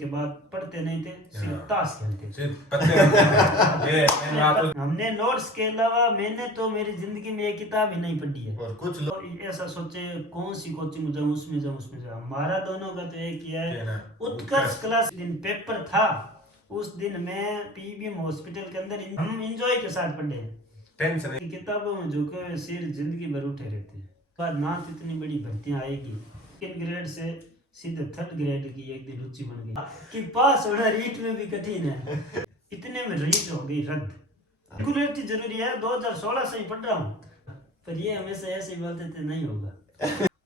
के बाद पढ़ते नहीं थे, सिर्फ ताश खेलते थे। सिर्फ पत्ते ये हमने नोट्स के अलावा मैंने तो मेरी जिंदगी में एक किताब ही नहीं पढ़ी है। और कुछ लोग तो ऐसा सोचे कौन सी कोचिंग जाऊं, उसमें जाऊं, उसमें जाऊं। हमारा दोनों का तो एक ही है, उत्कर्ष क्लास। दिन पेपर था, उस दिन मैं पीबीएम हॉस्पिटल के अंदर हम एंजॉय के साथ पढ़े। टेंशन किताबों में झुके हुए सिर जिंदगी भर उठे रहते हैं। बाद ना तो इतनी बड़ी भर्तियां आएगी, सेकंड ग्रेड से सीधे थर्ड ग्रेड की एक दिन रुचि बन गई कि पास होना रीट में भी कठिन है। इतने में रीट हो गई रद्द। रेगुलरिटी जरूरी है, 2016 से ही पढ़ रहा हूँ, पर ये हमेशा ऐसे ही बोलते थे नहीं होगा।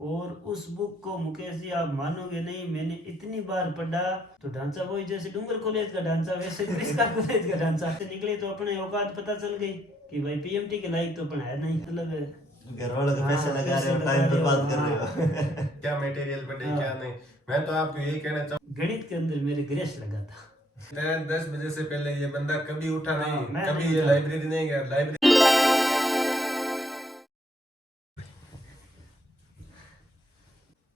और उस बुक को मुकेश जी आप मानोगे नहीं, मैंने इतनी बार पढ़ा तो ढांचा वही जैसे डूंगर कॉलेज का ढांचा वैसे क्रिस्का कॉलेज का ढांचा से निकले तो अपने औकात पता चल गई कि भाई पीएमटी के लायक तो पढ़ा है नहीं, मतलब घर वालों का पैसा लगा रहे हो, टाइम बर्बाद कर रहे हो। क्या मटेरियल पढ़े क्या नहीं। मैं तो आपको यही कहना चाहूँ, गणित के अंदर मेरे ग्रेस लगा था। 10 बजे से पहले ये बंदा कभी उठा नहीं, मैं कभी नहीं ये उठा। लाइब्रेरी नहीं गया। लाइब्रेरी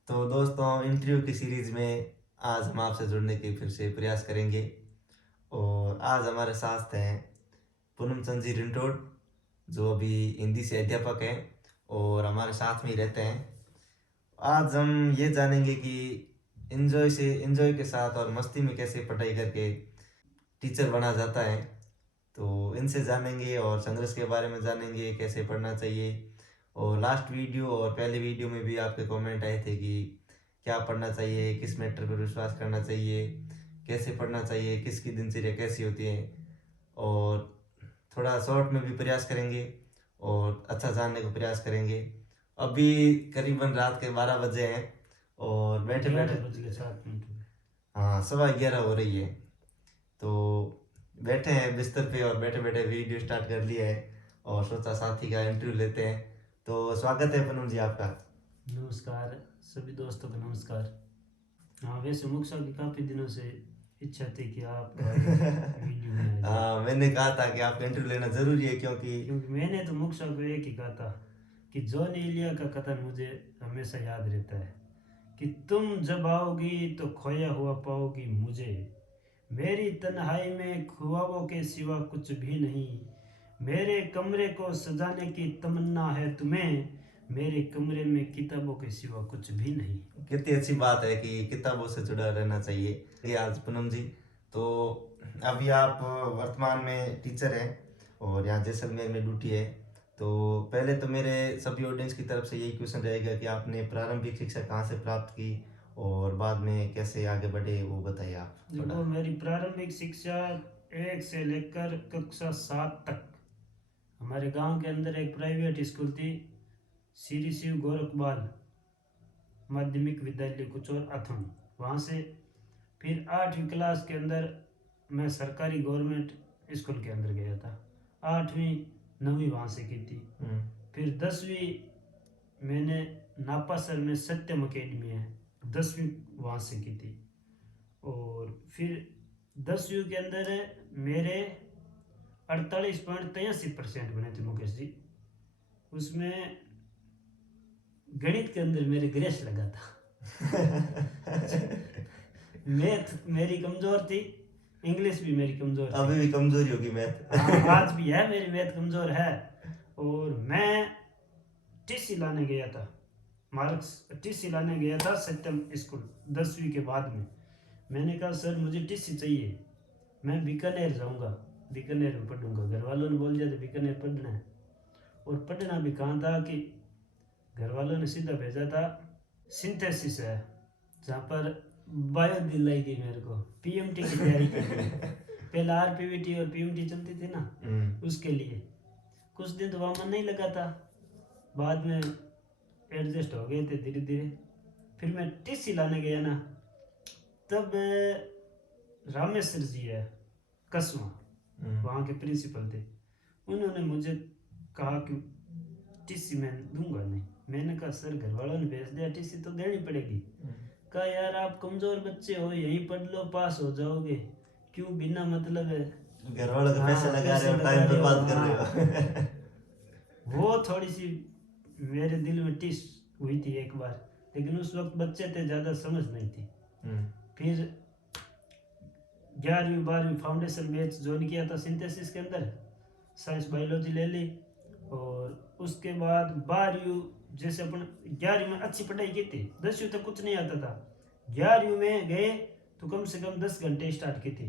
तो दोस्तों, इंटरव्यू की सीरीज में आज हम आपसे जुड़ने के फिर से प्रयास करेंगे। और आज हमारे साथ हैं पूनम चंद जी रिंटोड, जो अभी हिंदी से अध्यापक हैं और हमारे साथ में ही रहते हैं। आज हम ये जानेंगे कि एंजॉय के साथ और मस्ती में कैसे पढ़ाई करके टीचर बना जाता है। तो इनसे जानेंगे और संघर्ष के बारे में जानेंगे, कैसे पढ़ना चाहिए। और लास्ट वीडियो और पहले वीडियो में भी आपके कमेंट आए थे कि क्या पढ़ना चाहिए, किस मैटर पर विश्वास करना चाहिए, कैसे पढ़ना चाहिए, किसकी दिनचर्या कैसी होती है। और थोड़ा शॉर्ट में भी प्रयास करेंगे और अच्छा जानने का प्रयास करेंगे। अभी करीबन रात के 12 बजे हैं और बैठे बैठे 7 मिनट हाँ 11:15 हो रही है। तो बैठे हैं बिस्तर पे और बैठे बैठे वीडियो स्टार्ट कर लिया है और सोचा साथी का इंटरव्यू लेते हैं। तो स्वागत है पूनम जी आपका। नमस्कार सभी दोस्तों को नमस्कार। हाँ, वैसे मुक्सा की काफ़ी दिनों से इच्छा थी कि आप वीडियो में हाँ, मैंने कहा था कि आपका इंटरव्यू लेना ज़रूरी है क्योंकि मैंने तो मुक्सा को एक ही कहा था कि जॉन एलिया का कथन मुझे हमेशा याद रहता है कि तुम जब आओगी तो खोया हुआ पाओगी मुझे, मेरी तन्हाई में ख्वाबों के सिवा कुछ भी नहीं, मेरे कमरे को सजाने की तमन्ना है तुम्हें, मेरे कमरे में किताबों के सिवा कुछ भी नहीं। कितनी अच्छी बात है कि किताबों से जुड़ा रहना चाहिए। ये आज पूनम जी, तो अभी आप वर्तमान में टीचर हैं और यहाँ जैसलमेर में ड्यूटी है। तो पहले तो मेरे सभी ऑडियंस की तरफ से यही क्वेश्चन रहेगा कि आपने प्रारंभिक शिक्षा कहाँ से प्राप्त की और बाद में कैसे आगे बढ़े, वो बताइए आप थोड़ा। देखो, मेरी प्रारंभिक शिक्षा 1 से लेकर कक्षा 7 तक हमारे गांव के अंदर एक प्राइवेट स्कूल थी, श्री शिव गोरखबाल माध्यमिक विद्यालय कुचौर अथुन, वहाँ से। फिर 8वीं क्लास के अंदर मैं सरकारी गवर्नमेंट स्कूल के अंदर गया था, 8वीं 9वीं वहाँ से की थी। फिर 10वीं मैंने नापासर में सत्यम अकेडमी है, 10वीं वहाँ से की थी। और फिर 10वीं के अंदर मेरे 48.83% बने थे मुकेश जी। उसमें गणित के अंदर मेरे ग्रेस लगा था। मैथ मेरी कमजोर थी, इंग्लिश भी मेरी कमजोर थी। अभी भी कमजोरी होगी मैथ। आज भी है, मेरी मैथ कमजोर है। और मैं टीसी लाने गया था, मार्क्स टीसी लाने गया था सत्यम स्कूल 10वीं के बाद में। मैंने कहा सर मुझे टीसी चाहिए, मैं बीकानेर जाऊंगा, बीकानेर में पढ़ूंगा। घर वालों ने बोल दिया था बीकानेर पढ़ना है। और पढ़ना भी कहाँ था कि घर वालों ने सीधा भेजा था सिंथेसिस है, जहाँ पर बायो दिलाई गई मेरे को पीएमटी की तैयारी के लिए। पहला आरपीवीटी और पीएमटी चलती थी ना, उसके लिए कुछ दिन तो वहाँ मन नहीं लगा था, बाद में एडजस्ट हो गए थे धीरे धीरे। फिर मैं टीसी लाने गया ना, तब रामेश्वर जी है कसवा, वहाँ के प्रिंसिपल थे, उन्होंने मुझे कहा कि टीसी मैं दूंगा नहीं। मैंने कहा सर घर वालों ने भेज दिया, टीसी तो देनी पड़ेगी। कहा यार आप कमजोर बच्चे हो, यहीं पढ़ लो पास हो जाओगे, क्यों बिना मतलब है घर वालों का पैसा लगा रहे हो, टाइम बर्बाद कर रहे हो। वो थोड़ी सी मेरे दिल में टिस हुई थी एक बार, लेकिन उस वक्त बच्चे थे, ज़्यादा समझ नहीं थी। फिर 11वीं 12वीं फाउंडेशन बैच ज्वाइन किया था सिंथेसिस के अंदर, साइंस बायोलॉजी ले ली। और उसके बाद 12वीं जैसे अपन 11वीं में अच्छी पढ़ाई की थी, 10वीं तक कुछ नहीं आता था, 11वीं में गए तो कम से कम 10 घंटे स्टार्ट की थी।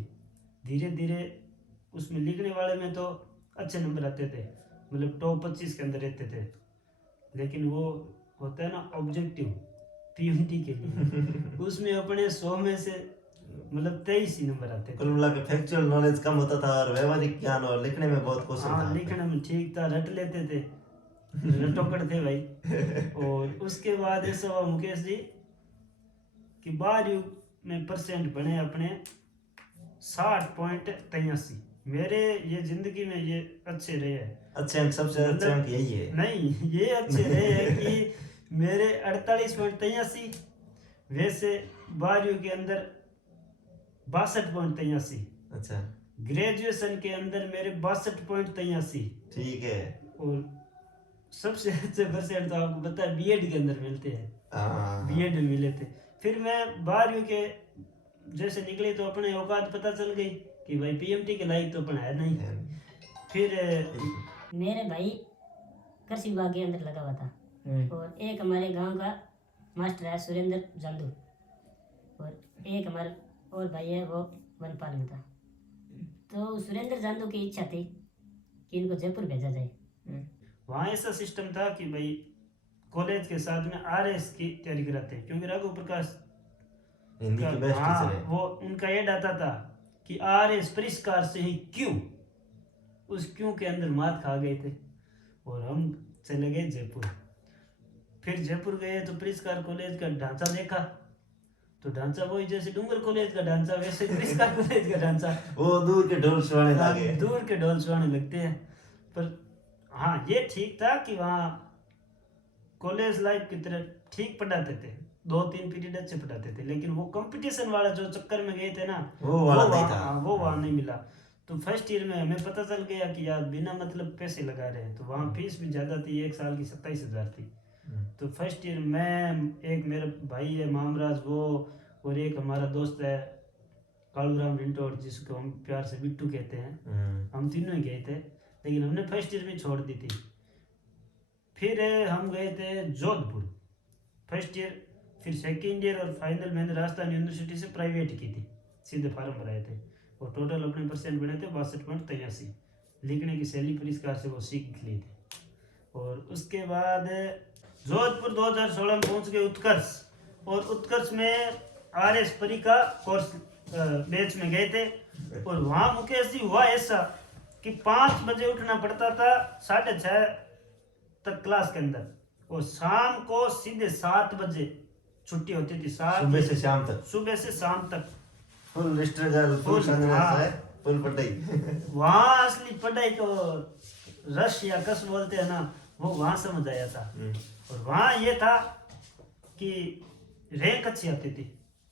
धीरे धीरे उसमें लिखने वाले में तो अच्छे नंबर आते थे, मतलब टॉप 25 के अंदर रहते थे। लेकिन वो होता है ना ऑब्जेक्टिव पीएमटी के लिए उसमें अपने 100 में से मतलब 23 ही नंबर आते थे। कुल मिला के फैक्चुअल नॉलेज कम होता था और व्यवहारिक ज्ञान और लिखने में बहुत कौशल हाँ था। लिखने में ठीक था, रट लेते थे, रटोकड़ थे भाई। और उसके बाद ऐसा हुआ मुकेश जी कि 12वीं में परसेंट बने अपने 60.83। मेरे ये जिंदगी में ये अच्छे रहे हैं, अच्छे अंक, सबसे अच्छे मतलब अंक यही है। नहीं ये अच्छे रहे हैं कि मेरे 48.83, वैसे 12वीं के अंदर 62.83, अच्छा ग्रेजुएशन के अंदर मेरे 62.83। ठीक है। और सबसे अच्छे परसेंट तो आपको पता है बीएड के अंदर मिलते हैं, हाँ बीएड में मिले थे। फिर मैं 12वीं के जैसे निकले तो अपने औकात पता चल गई कि भाई पीएमटी के लायक तो अपन है नहीं। फिर मेरे भाई कृषि विभाग के अंदर लगा हुआ था और एक हमारे गांव का मास्टर है सुरेंद्र जांदू, और एक हमारा और भाई है वो वनपाल में था। तो सुरेंद्र जांदू की इच्छा थी कि इनको जयपुर भेजा जाए। वहाँ ऐसा सिस्टम था कि भाई कॉलेज के साथ में आरएस की तैयारी कराते हैं, क्योंकि राघव प्रकाश हिंदी की बेस्ट हाँ टीचर है। वो उनका एड आता था कि आरएस परिष्कार से ही क्यों, उस क्यों के अंदर मात खा गए थे और हम चले गए जयपुर। फिर जयपुर गए तो परिष्कार कॉलेज का ढांचा देखा, तो ढांचा वही जैसे डूंगर कॉलेज का ढांचा वैसे परिष्कार कॉलेज का ढांचा, वो दूर के ढोल सुनाने लगे। दूर के ढोल सुनाने लगते हैं। पर हाँ ये ठीक था कि वहाँ कॉलेज लाइफ की तरह ठीक पढ़ाते थे, 2-3 पीरियड अच्छे पढ़ाते थे, लेकिन वो कंपटीशन वाला जो चक्कर में गए थे ना वो वाला नहीं था। वो वहाँ नहीं मिला। तो फर्स्ट ईयर में हमें पता चल गया कि यार बिना मतलब पैसे लगा रहे हैं, तो वहाँ फीस भी ज़्यादा थी, 1 साल की 27,000 थी। तो फर्स्ट ईयर में एक मेरा भाई है मामराज वो, और एक हमारा दोस्त है कालूराम रिंटोर जिसको हम प्यार से बिट्टू कहते हैं, हम तीनों ही गए थे, लेकिन हमने फर्स्ट ईयर में छोड़ दी थी। फिर हम गए थे जोधपुर फर्स्ट ईयर, फिर सेकेंड ईयर और फाइनल मैंने राजस्थान यूनिवर्सिटी से प्राइवेट की थी, सीधे फार्म भराए थे और टोटल अपने परसेंट बने थे 62.83। लिखने की शैली परिष्कार से वो सीख ली थी। और उसके बाद जोधपुर 2016 में पहुंच गए उत्कर्ष, और उत्कर्ष में आरएस परी का कोर्स बैच में गए थे। और वहाँ मुकेश जी हुआ ऐसा कि 5 बजे उठना पड़ता था, 6:30 तक क्लास के अंदर, और शाम को सीधे 7 बजे छुट्टी होती थी। सुबह से शाम तक, सुबह से शाम तक फुल स्ट्रगल, फुल संघर्ष, फुल पढ़ाई। वहाँ असली पढ़ाई को रस या कस बोलते हैं ना, वो वहाँ समझ आया था। और वहाँ ये था कि रैंक अच्छी आती थी,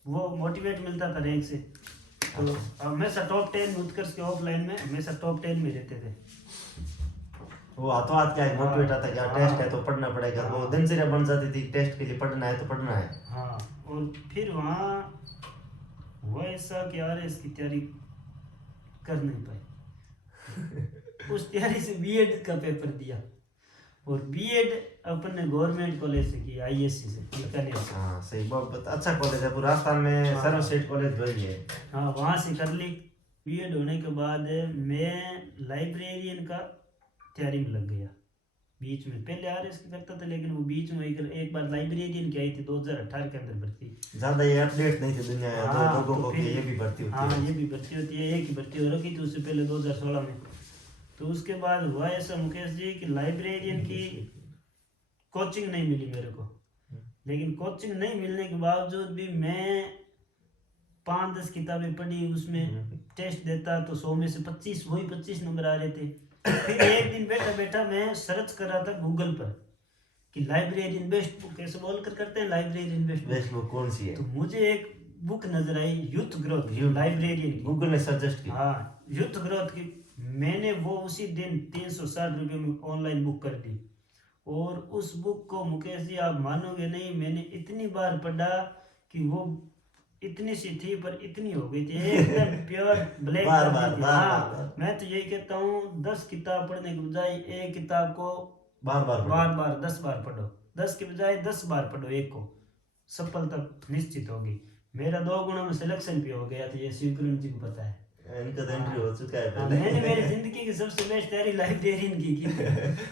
वो मोटिवेट मिलता था रैंक से। तो हमेशा टॉप 10 में उत्कर्ष के ऑफलाइन में हमेशा टॉप 10 में रहते थे। वो हाथों हाथ क्या है, मोटिवेट आता क्या, टेस्ट है तो पढ़ना पड़ेगा, वो दिनचर्या बन जाती थी, टेस्ट के लिए पढ़ना है तो पढ़ना है। हाँ, और फिर वहाँ हुआ ऐसा कि यार इसकी तैयारी कर नहीं पाई उस तैयारी से बीएड का पेपर दिया, और बीएड अपन ने गवर्नमेंट कॉलेज से की, आईएससी से, बीकानेर से। हाँ सही, बहुत अच्छा कॉलेज है, पूरा राजस्थान में सर्वश्रेष्ठ कॉलेज वही है। हाँ वहाँ से कर ली। बीएड होने के बाद मैं लाइब्रेरियन का तैयारी में लग गया बीच में। पहले आरएस की करता था, लेकिन वो बीच में एक बार लाइब्रेरियन की आई थी 2018 के अंदर भर्ती, ज्यादा ये अपडेट नहीं थी दुनिया में। हाँ, लोगों तो को फिर ये भी भर्ती होती हाँ है। ये भी भर्ती होती है, एक ही भर्ती हो रखी थी उससे पहले 2016 में। तो उसके बाद हुआ ऐसा मुकेश जी कि लाइब्रेरियन की कोचिंग नहीं मिली मेरे को, लेकिन कोचिंग नहीं मिलने के बावजूद भी मैं 5-10 किताबें पढ़ी, उसमें टेस्ट देता तो 100 में से 25 वही 25 नंबर आ रहे थे। फिर एक दिन बैठा बैठा मैं सर्च कर रहा था गूगल पर कि लाइब्रेरियन बेस्ट बुक कैसे बोल कर करते हैं, लाइब्रेरियन बेस्ट बुक कौन सी है, तो मुझे एक बुक नजर आई यूथ ग्रोथ लाइब्रेरियन की, गूगल ने सजेस्ट की। हाँ यूथ ग्रोथ की। मैंने वो उसी दिन 360 रुपये में ऑनलाइन बुक कर दी, और उस बुक को मुकेश जी आप मानोगे नहीं, मैंने इतनी बार पढ़ा कि वो इतनी सी थी पर इतनी हो गई थी एकदम प्योर ब्लैक बार कर बार दी थी। बार हाँ, बार मैं तो यही कहता हूँ 10 किताब पढ़ने के बजाय एक किताब को बार बार बार बार 10 बार पढ़ो, 10 के बजाय 10 बार पढ़ो एक को, सफलता निश्चित होगी। मेरा 2 गुणों में सिलेक्शन भी हो गया था, ये शिवकरण जी को पता है। इनका तो इंटरव्यू हो चुका है हाँ, पहले। मैंने मेरी जिंदगी की सबसे बेस्ट तैयारी लाइब्रेरियन की थी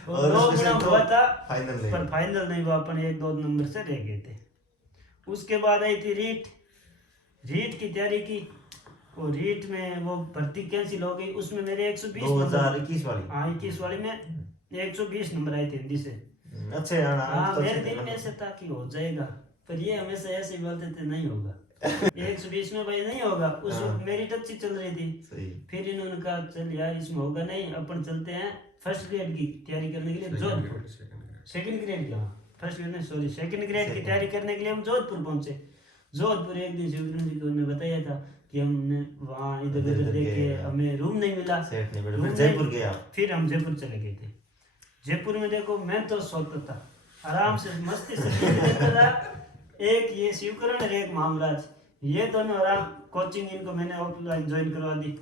और और 2 उसमें से गुणों तो हुआ था फाइनल नहीं। पर फाइनल नहीं हुआ, अपन 1-2 नंबर से रह गए थे। उसके बाद आई थी रीट की तैयारी की और रीट में वो भर्ती कैंसिल हो गई, उसमें मेरे 120 नंबर। 2021 वाली। हाँ 21 वाली में 120 नंबर आए थे हिंदी से। अच्छे हैं ना, हाँ तो मेरे अच्छे दिल थे में ना। ऐसे था कि हो जाएगा, पर ये हमेशा ऐसे ही बोलते थे नहीं होगा। 120 में भाई नहीं होगा, उस हाँ। वक्त मेरिट अच्छी चल रही थी। सही। फिर इन्होंने कहा चल यार इसमें होगा नहीं, अपन चलते हैं फर्स्ट ग्रेड की तैयारी करने के लिए जोधपुर। सेकंड ग्रेड की, फर्स्ट ग्रेड नहीं सॉरी, सेकंड ग्रेड की तैयारी करने के लिए हम जोधपुर पहुंचे। जोधपुर एक दिन शिवकरण जी को ने बताया था कि हमने वहाँ इधर उधर देखे, हमें रूम नहीं मिला, सेट नहीं बैठा, रूम फिर जयपुर नहीं- गए आप। फिर हम जयपुर चले गए थे। जयपुर में देखो मैं तो सोता था, आराम से मस्ती से रहता था। एक ये शिवकरण और एक मामराज, ये दोनों आराम, कोचिंग इनको मैंने ऑफलाइन ज्वाइन करवा दी,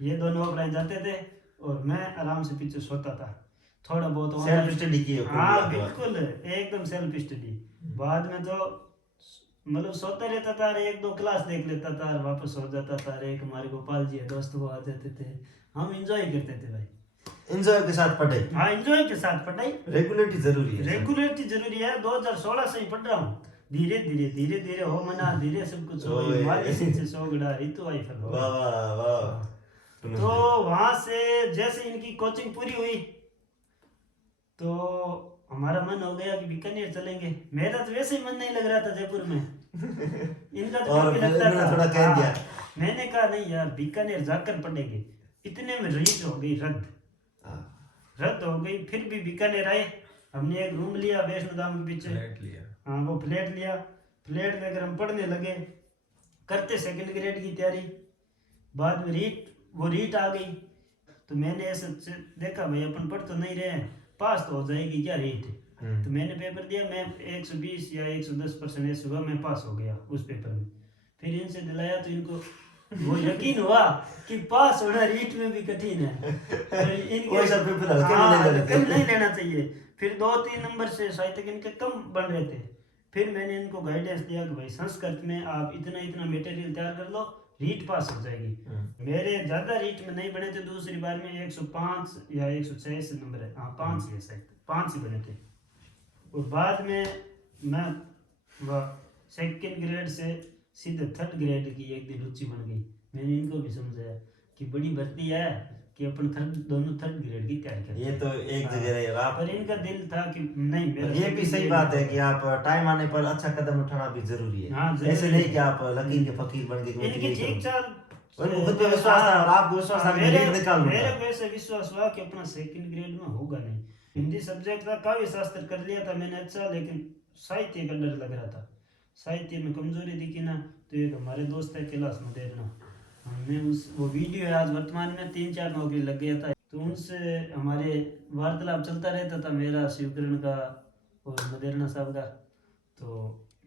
ये दोनों ऑफलाइन जाते थे और मैं आराम से पीछे सोता था। थोड़ा बहुत सेल्फ स्टडी की है कुल हाँ मिला के। बिल्कुल एकदम सेल्फ स्टडी। बाद में तो मतलब सोता रहता था और 1-2 क्लास देख लेता था और वापस सो जाता था। और एक हमारे गोपाल जी है दोस्त, वो आ जाते थे, हम इंजॉय करते थे भाई। एंजॉय के साथ पढ़े। हाँ इंजॉय के साथ पढ़ाई, रेगुलरिटी जरूरी है। रेगुलरिटी जरूरी है। 2016 से ही पढ़ रहा हूँ, धीरे धीरे हो मना, धीरे सब कुछ हो, ओए। माली से सोगड़ा ऋतु आई फल हो। वाह वाह वाह। तो वहां से जैसे इनकी कोचिंग पूरी हुई तो हमारा मन हो गया कि बीकानेर चलेंगे। मेरा तो वैसे ही मन नहीं लग रहा था जयपुर में, इनका तो और काफी लगता इन्होंने था। थोड़ा कह दिया। हाँ, मैंने कहा नहीं यार बीकानेर जाकर पढ़ेंगे। इतने में रीट हो गई रद्द हो गई। फिर भी बीकानेर आए, हमने एक रूम लिया वैष्णो धाम के पीछे। हाँ वो फ्लैट लिया, फ्लैट लेकर हम पढ़ने लगे, करते सेकंड ग्रेड की तैयारी। बाद में रीट आ गई तो मैंने ऐसे देखा भाई अपन पढ़ तो नहीं रहे हैं, पास तो हो जाएगी क्या रीट। तो मैंने पेपर दिया, मैं 120 या 110% ऐसे हुआ, मैं पास हो गया उस पेपर में। फिर इनसे दिलाया तो इनको वो यकीन हुआ कि पास होना रीट में भी कठिन है। कोई सा पेपर हल्के में नहीं लेना कम चाहिए। नहीं लेना चाहिए। फिर 2-3 नंबर से साहित्य के इनके कम बन रहे थे। फिर मैंने इनको गाइडेंस दिया कि भाई संस्कृत में आप इतना मटेरियल तैयार कर लो, रीट पास हो जाएगी। मेरे ज्यादा रीट में नहीं बने थे, दूसरी बार में 105 या 106 से नंबर है, हाँ 5 ही है शायद, 5 ही बने थे। और बाद में मैं सेकंड ग्रेड से सीधे थर्ड ग्रेड की एक दिन रुचि बन गई। मैंने इनको भी समझाया कि बड़ी भर्ती है कि अपन दोनों थर्ड ग्रेड की तैयारी करें। ये तो एक जगह रहे आप। पर इनका दिल था कि नहीं मेरा ये भी सही बात है कि आप टाइम आने पर अच्छा कदम उठाना भी जरूरी है। हाँ, जरूरी ऐसे है। नहीं कि आप लकीर के फकीर बन के इनकी ठीक चाल उनको खुद पे विश्वास था और आपको विश्वास था कि मैं रीट निकाल लूंगा। मेरे को ऐसे विश्वास हुआ कि अपना सेकंड ग्रेड में होगा नहीं। हिंदी सब्जेक्ट था, काव्य शास्त्र कर लिया था मैंने अच्छा, लेकिन साहित्य का डर लग रहा था। साहित्य में कमजोरी दिखी ना, तो एक हमारे दोस्त है कैलाश मदेरना, हमने वो वीडियो है, आज वर्तमान में 3-4 नौकरी लग गया था। तो उनसे हमारे वार्तालाप चलता रहता था मेरा, शिवकरण का और मदेरना साहब का। तो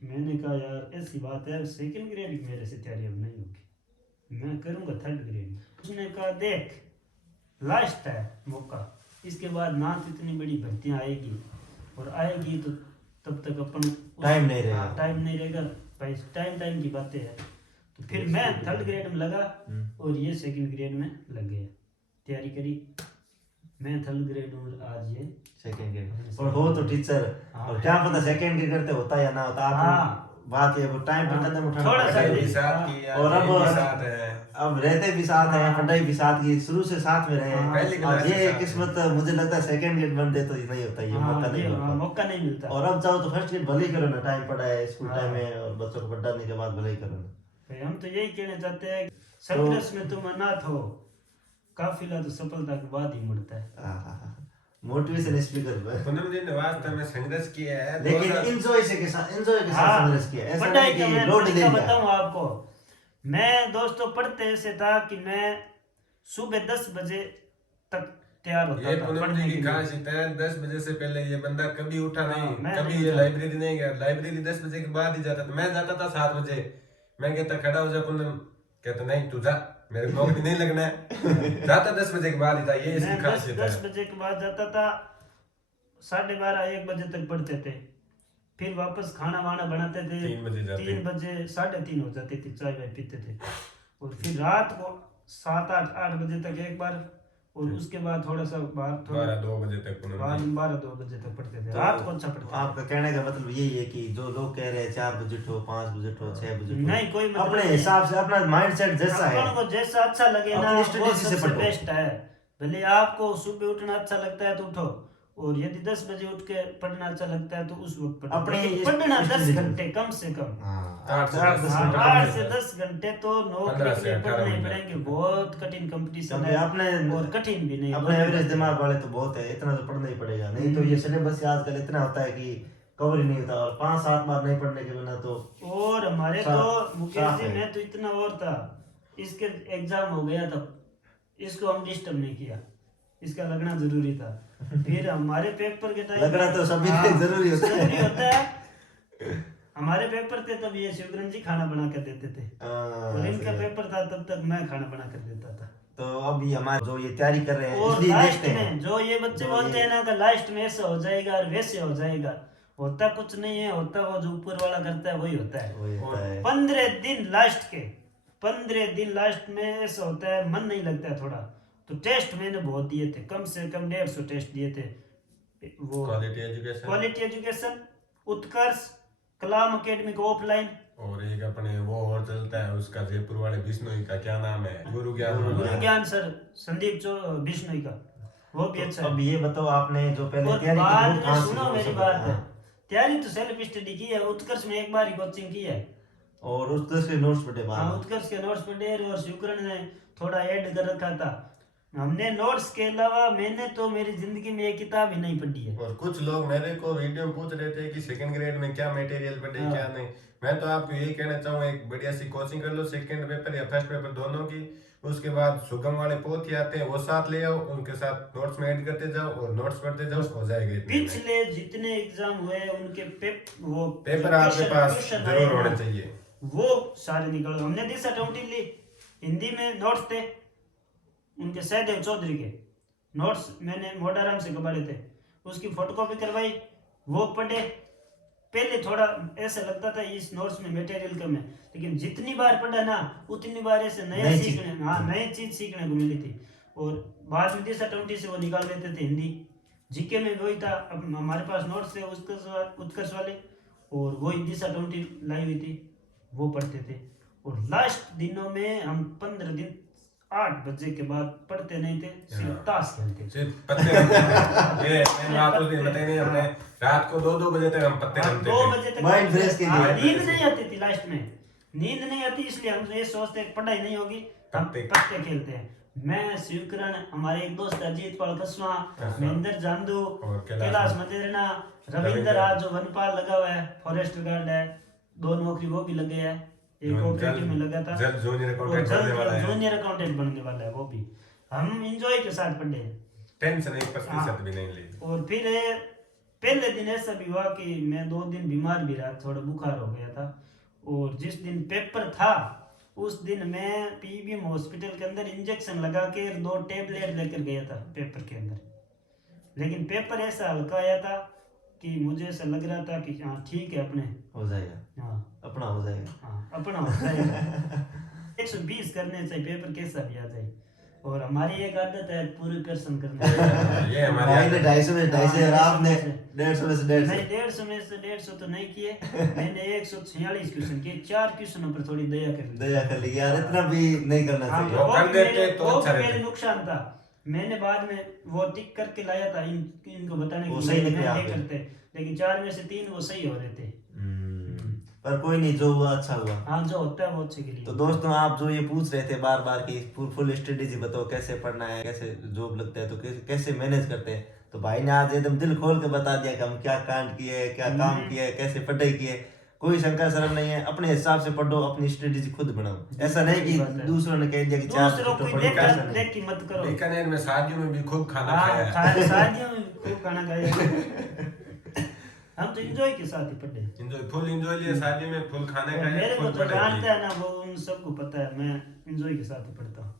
मैंने कहा यार ऐसी बात है, सेकंड ग्रेड की मेरे से तैयारी अब नहीं होगी, मैं करूँगा थर्ड ग्रेड। उसने कहा देख लास्ट है मौका, इसके बाद ना तो इतनी बड़ी भर्तियाँ आएगी, और आएगी तो तब तक अपन टाइम नहीं रहेगा। टाइम नहीं रहेगा भाई, टाइम की बातें है। तो फिर मैं थर्ड ग्रेड में लगा और ये सेकंड ग्रेड में लग गया, तैयारी करी। मैं थर्ड ग्रेड हूँ आज, ये सेकंड ग्रेड और हो तो टीचर। हाँ। और क्या पता सेकंड ग्रेड करते होता या ना होता। आप हाँ। बात ये टाइम पे कदम उठाना थोड़ा सा पड़ेगा। भी साथ की और अब रहते भी साथ हैं, हाँ। पढ़ाई भी साथ की, शुरू से साथ में रहे हैं। हाँ, पहली क्लास अब से ये साथ किस्मत मुझे लगता है सेकंड ग्रेड बन दे तो ये नहीं होता, ये मौका नहीं मिलता। मौका नहीं मिलता। और अब चाहो तो फर्स्ट ग्रेड भले ही करो ना, टाइम पड़ा है स्कूल हाँ। टाइम में और बच्चों को पढ़ाने के बाद भले ही करो ना। भाई हम तो यही कहना चाहते हैं, संघर्ष में तुम अनाथ हो, काफिला तो सफलता के बाद ही मुड़ता है। मोटिवेशन स्पीकर पूनम जी ने वास्तव में संघर्ष किया है, लेकिन एंजॉय के साथ संघर्ष किया, ऐसा पढ़ाई नहीं का कि मैं लोड ले तरीका लिया। बताऊं आपको, मैं दोस्तों पढ़ते ऐसे था कि मैं सुबह 10 बजे तक तैयार होता ये था पूनम पढ़ने जी के की लिए। खासियत है, 10 बजे से पहले ये बंदा कभी उठा हाँ, नहीं, मैं कभी नहीं ये उठा। लाइब्रेरी नहीं गया। लाइब्रेरी 10 बजे के बाद ही जाता था, मैं जाता था 7 बजे। मैं कहता खड़ा हो जा पूनम, कहता नहीं तू जा, मेरे को नौकरी नहीं लगना है। जाता 10 बजे के बाद ही था, ये इसकी मैं खासियत 10 है। बजे के बाद जाता था, 12:30-1 बजे तक पढ़ते थे, फिर वापस खाना वाना बनाते थे, 3 बजे जाते 3 बजे 3:30 हो जाती थी, चाय वाय पीते थे, और फिर रात को 7-8 बजे तक एक बार, और उसके बाद थोड़ा सा बाहर 12-2 बजे तक पूनम जी। 12-2 बजे तक पढ़ते थे, तो रात को अच्छा पढ़ते थे। आपका कहने का मतलब यही है कि जो लोग कह रहे हैं 4 बजे उठो, 5 बजे उठो, 6 बजे उठो, नहीं, कोई मतलब अपने नहीं। हिसाब से अपना माइंडसेट जैसा है, अपन को जैसा अच्छा लगे ना, अपनी वो स्ट्रेटेजी से सबसे पढ़ो। बेस्ट है। भले आपको सुबह उठना अच्छा लगता है तो उठो, और यदि 10 बजे उठ के पढ़ना अच्छा लगता है तो उस वक्त पढ़ो। अपने लेकिन पढ़ना 10 स्ट्रेटेजी घंटे कम से कम, हाँ 8 से 10 हाँ, घंटे 8 पढ़ने से हैं। 10 घंटे तो नौकरी 15 के से लिए 18 पढ़ने ही घंटे। पड़ेंगे। बहुत कठिन कंपटीशन क्योंकि है, अपने और कठिन भी नहीं, अपने दोनों एवरेज बातें। दिमाग वाले तो बहुत है, इतना तो पढ़ना ही पड़ेगा, नहीं तो ये सिलेबस आजकल इतना होता है कि कवर ही नहीं होता, और 5-7 बार नहीं पढ़ने के बिना तो और हमारे साफ- तो मुकेश साफ जी, है। मैं तो इतना और था, इसके एग्जाम हो गया था, इसको हम डिस्टर्ब नहीं किया, इसका लगना जरूरी था। फिर हमारे पेपर के टाइम लगना तो सभी के जरूरी होता है। जरूरी होता है। हमारे पेपर थे तब ये शिवग्रन जी खाना बना कर देते थे, और इनका सही है। पेपर था तब तक मैं खाना बना कर देता था। तो अभी हमारे जो ये तैयारी कर रहे हैं और इसलिए लास्ट देखते हैं में जो ये बच्चे जो बोलते ये- हैं ना कि लास्ट में ऐसा हो जाएगा और वैसे हो जाएगा, होता कुछ नहीं है, होता वो जो ऊपर वाला करता है वही होता है। वही होता और है। 15 दिन लास्ट के, 15 दिन लास्ट में ऐसा होता है, मन नहीं लगता है थोड़ा। तो टेस्ट मैंने बहुत दिए थे, कम से कम 150 टेस्ट दिए थे। वो क्वालिटी एजुकेशन, क्वालिटी एजुकेशन, उत्कर्ष, कलाम एकेडमी को ऑफलाइन, और एक अपने वो और चलता है उसका जयपुर वाले बिश्नोई का क्या नाम है, गुरु ज्ञान गुरु ज्ञान सर संदीप बिश्नोई का, वो भी अच्छा तो है। अब ये बताओ आपने जो पहले और तैयारी की बाद वो में कहाँ से सुनो की, वो मेरी सब बात, बताओ। तैयारी तो सेल्फ स्टडी की है, उत्कर्ष में एक बार ही कोचिंग की है। और उसके नोट्स पढ़े हाँ, बाद उत्कर्ष के नोट्स पढ़े, और शिवकरण ने थोड़ा ऐड कर रखा था। हमने नोट्स के अलावा मैंने तो मेरी जिंदगी में एक किताब ही नहीं पढ़ी है। और कुछ लोग मेरे को वीडियो में पूछ रहे थे कि सेकंड ग्रेड में क्या मटेरियल पढ़े हाँ। क्या नहीं। मैं तो आपको यही कहना चाहूँ, एक बढ़िया सी कोचिंग कर लो, सेकंड पेपर या फर्स्ट पेपर दोनों की। उसके बाद सुगम वाले पोथी आते हैं, वो साथ ले आओ, उनके साथ नोट्स में ऐड करते जाओ और नोट्स पढ़ते जाओ, हो जाएगा इतने में। पिछले जितने एग्जाम हुए उनके वो पेपर आपके पास क्वेश्चन जरूर आए होने ना, चाहिए। वो सारे निकल। हमने दिशा टोटी ली, हिंदी में नोट्स थे उनके, सहदेव चौधरी के नोट्स मैंने मोटाराम से कबाड़े थे, उसकी फोटोकॉपी करवाई, वो पढ़े। पहले थोड़ा ऐसा लगता था इस नोट्स में मटेरियल कम है, लेकिन जितनी बार पढ़ा ना उतनी बार ऐसे नया नई सीखने, हाँ, नई चीज सीखने को मिली थी। और बाद में दिशा टोटी से वो निकाल देते थे हिंदी, जीके में वही था। अब हमारे पास नोट्स थे उत्कर्ष वाले, और वही दिशा टोटी लाई हुई थी, वो पढ़ते थे। और लास्ट दिनों में हम 15 दिन 8 बजे के बाद पढ़ते नहीं थे, सिर्फ ताश खेलते थे। सिर्फ पत्ते रमते। ये मैंने आपको भी बताया नहीं, हमने रात को 2-2 बजे तक हम पत्ते रमते 2 थे। बजे तक Mind fresh के लिए। हाँ, नींद नहीं आती थी लास्ट में, नींद नहीं आती, इसलिए हम ये सोचते हैं पढ़ाई नहीं होगी, हम पत्ते। पत्ते खेलते हैं। मैं, शिवकरण, हमारे एक दोस्त अजीत पाल कसवा, महेंद्र जांदू, और कैलाश मदेरना, रविंद्र, आज जो वनपाल लगा हुआ है, फॉरेस्ट गार्ड है, 2 नौकरी वो भी लगे है, एक कोऑपरेटिव में लगा था, जल्द जूनियर और अकाउंटेंट बनने वाला है। जूनियर अकाउंटेंट बनने वाला है वो भी। हम इंजॉय के साथ पढ़े हैं। टेंशन 1% भी नहीं ली। और फिर पहले दिन ऐसा भी हुआ कि मैं 2 दिन बीमार भी रहा, थोड़ा बुखार हो गया था। और जिस दिन पेपर था उस दिन मैं पीबीएम हॉस्पिटल के अंदर इंजेक्शन लगा के 2 टेबलेट लेकर गया था पेपर के अंदर। लेकिन पेपर ऐसा हल्का आया था कि मुझे ऐसा लग रहा था कि हाँ ठीक है, अपने हो जाएगा, हाँ अपना हो जाएगा। हाँ अपना हो जाएगा। 120 करने से पेपर कैसा भी आ जाए। और हमारी एक आदत है पूरी क्वेश्चन करने की। ये हमारी भाई ने आदत। 250 में 250 और आपने 150 में से 150। नहीं, 150 में से 150 तो नहीं किए, मैंने 146 क्वेश्चन किए, 4 क्वेश्चनों पर थोड़ी दया कर ली। दया कर ली यार, इतना भी नहीं करना हाँ, चाहिए। वो कर भी देते मेरे- तो वो अच्छा भी रहता। मेरे नुकसान था। मैंने बाद में वो टिक करके लाया था इनको बताने वो के सही लिए निकले मैं ये आपके। करते, लेकिन 4 में से 3 वो सही हो रहे थे। पर कोई नहीं, जो हुआ अच्छा हुआ। हाँ, जो होता है वो अच्छे के लिए। तो दोस्तों, आप जो ये पूछ रहे थे बार बार कि फुल स्ट्रेटेजी बताओ, कैसे पढ़ना है, कैसे जॉब लगता है, तो कैसे मैनेज करते हैं, तो भाई ने आज एकदम दिल खोल के बता दिया कि हम क्या कांड किए, क्या काम किए, कैसे पढ़ाई किए। कोई शंका शर्म नहीं है, अपने हिसाब से पढ़ो, अपनी स्ट्रेटेजी खुद बनाओ। ऐसा नहीं कि दूसरों ने कह दिया कि 4 दूसरों को पढ़ो, देख ऐसा नहीं। देख की मत करो। बीकानेर में शादियों में भी खूब खाना हाँ, खाया है। शादियों में खूब खाना खाया। हम तो एंजॉय के साथ ही पढ़े। फुल एंजॉय लिया शादी में, फुल खाने का है, मेरे को फुल तो पढ़ाई जानते की। हैं ना, वो उन सबको पता है, मैं एंजॉय के साथ ही पढ़ता हूँ।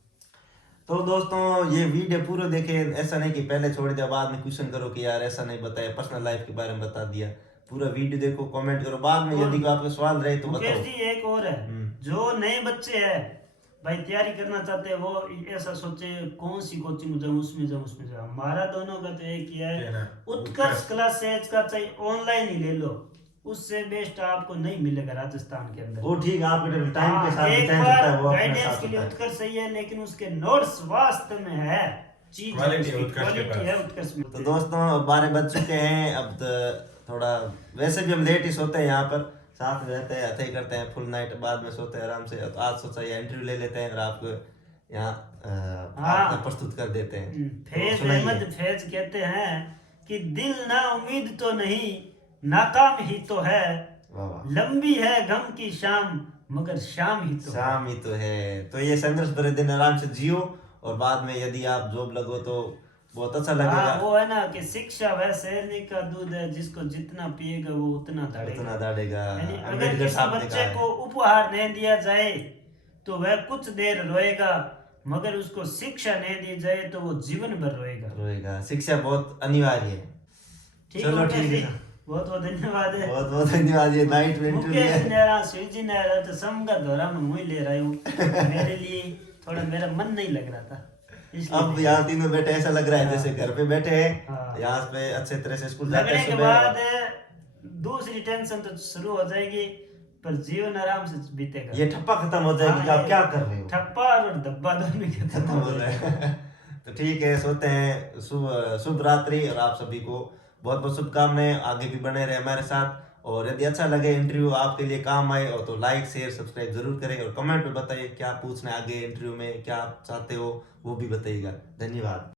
तो दोस्तों ये वीडियो पूरा देखें, ऐसा नहीं कि पहले छोड़ दिया बाद में क्वेश्चन करो कि यार ऐसा नहीं बताया, पर्सनल लाइफ के बारे में बता दिया। पूरा वीडियो देखो, कमेंट करो, बाद में यदि आपके सवाल रहे तो मुकेश बताओ। जी एक और है, जो नए बच्चे हैं भाई तैयारी करना चाहते हैं, वो ऐसा सोचे कौन सी कोचिंग जाऊं, उसमें जाऊं। हमारा दोनों का तो एक ही क्या है, ना? उत्कर्ष क्लासेज का चाहे ऑनलाइन ही ले लो, उससे बेस्ट आपको नहीं मिलेगा राजस्थान के अंदर। वो ठीक है, आपके टाइम के साथ एक डिजाइन बार होता है, वो अपने गाइडेंस साथ के लिए होता है। उत्कर्ष सही है, लेकिन उसके नोट्स वास्तव में है चीज, क्वालिटी है उत्कर्ष के क्वालिटी पास। है उत्कर्ष में। तो दोस्तों 12 बज चुके हैं, अब तो थोड़ा वैसे भी हम लेट ही सोते हैं, यहाँ पर साथ में रहते हैं, हथे करते हैं फुल नाइट, बाद में सोते हैं आराम से। तो आज सोचा ये इंटरव्यू ले लेते हैं और आपको यहाँ आपका प्रस्तुत कर देते हैं। फैज सुनाइए। अहमद फैज कहते हैं कि दिल ना उम्मीद तो नहीं, नाकाम ही तो है, वाह वाह, लंबी है गम की शाम, मगर शाम ही तो है। शाम ही तो है। तो ये संघर्ष भरे दिन आराम से जियो, और बाद में यदि आप जॉब लगो तो बहुत अच्छा लगेगा। हाँ, वो है ना कि शिक्षा वह शहरनी का दूध है, जिसको जितना पिएगा वो उतना उतना दौड़ेगा। दाड़ेगा। यानी अगर अम्बेडकर किसी साहब ने बच्चे कहा है। को उपहार नहीं दिया जाए तो वह कुछ देर रोएगा, मगर उसको शिक्षा नहीं दी जाए तो वो जीवन भर रोएगा। रोएगा। शिक्षा बहुत अनिवार्य है। ठीक चलो है ठीक है, बहुत बहुत धन्यवाद है। बहुत बहुत धन्यवाद। ये नाइट में इंटरव्यू मुकेश है। नेहरा, शिवजी नेहरा तो समगा दौरा में मुझे ले रहा हूँ, मेरे लिए थोड़ा मेरा मन नहीं लग रहा था, इसलिए अब यहाँ तीनों बैठे ऐसा लग रहा है जैसे घर पे बैठे हैं। हाँ। यहाँ पे अच्छे तरह से स्कूल जाते लगने हैं के सुबह। बाद दूसरी टेंशन तो शुरू हो जाएगी, पर जीवन आराम से बीतेगा। ये ठप्पा खत्म हो जाएगी कि हाँ, आप क्या कर रहे हो, ठप्पा और डब्बा दोनों खत्म हो रहा है। तो ठीक है, सोते हैं। शुभ रात्रि, और आप सभी को बहुत बहुत शुभकामनाएं, आगे भी बने रहे हमारे साथ। और यदि अच्छा लगे इंटरव्यू, आपके लिए काम आए, और तो लाइक शेयर सब्सक्राइब जरूर करें, और कमेंट में बताइए क्या पूछना है आगे इंटरव्यू में, क्या आप चाहते हो वो भी बताइएगा। धन्यवाद।